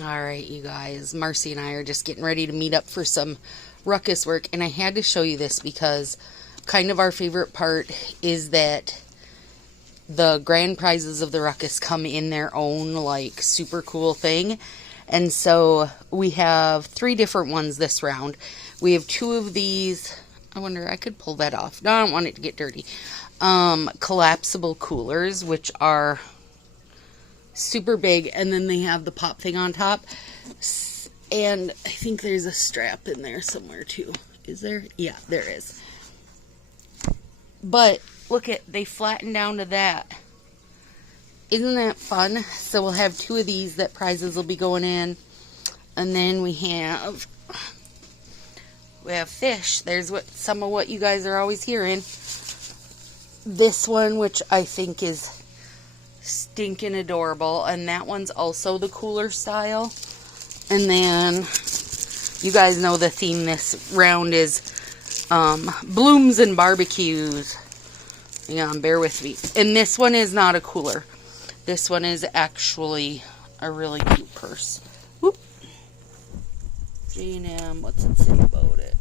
Alright, you guys, Marcy and I are just getting ready to meet up for some ruckus work, and I had to show you this because kind of our favorite part is that the grand prizes of the ruckus come in their own, like, super cool thing. And so we have 3 different ones this round. We have 2 of these. I wonder, I could pull that off. No, I don't want it to get dirty. Collapsible coolers, which are super big, and then they have the pop thing on top. And I think there's a strap in there somewhere too. Is there? Yeah, there is. But look at, they flatten down to that. Isn't that fun? So we'll have 2 of these that prizes will be going in. And then we have fish. There's some of what you guys are always hearing. This one, which I think is stinking adorable, and that one's also the cooler style. And then you guys know the theme this round is blooms and barbecues. Hang on, bear with me. And this one is not a cooler. This one is actually a really cute purse. Whoop. J&M, what's it say about it?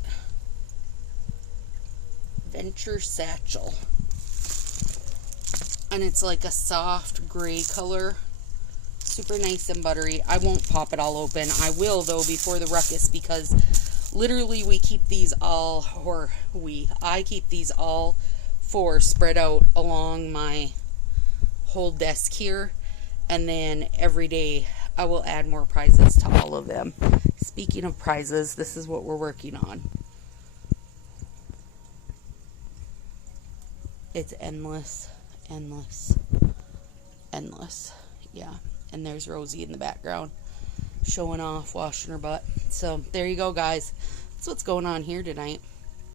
Venture Satchel. And it's like a soft gray color. Super nice and buttery. I won't pop it all open. I will, though, before the ruckus, because literally we keep these all, I keep these all 4 spread out along my whole desk here. And then every day I will add more prizes to all of them. Speaking of prizes, this is what we're working on. It's endless. Endless. Endless. Yeah. And there's Rosie in the background showing off, washing her butt. So there you go, guys. That's what's going on here tonight.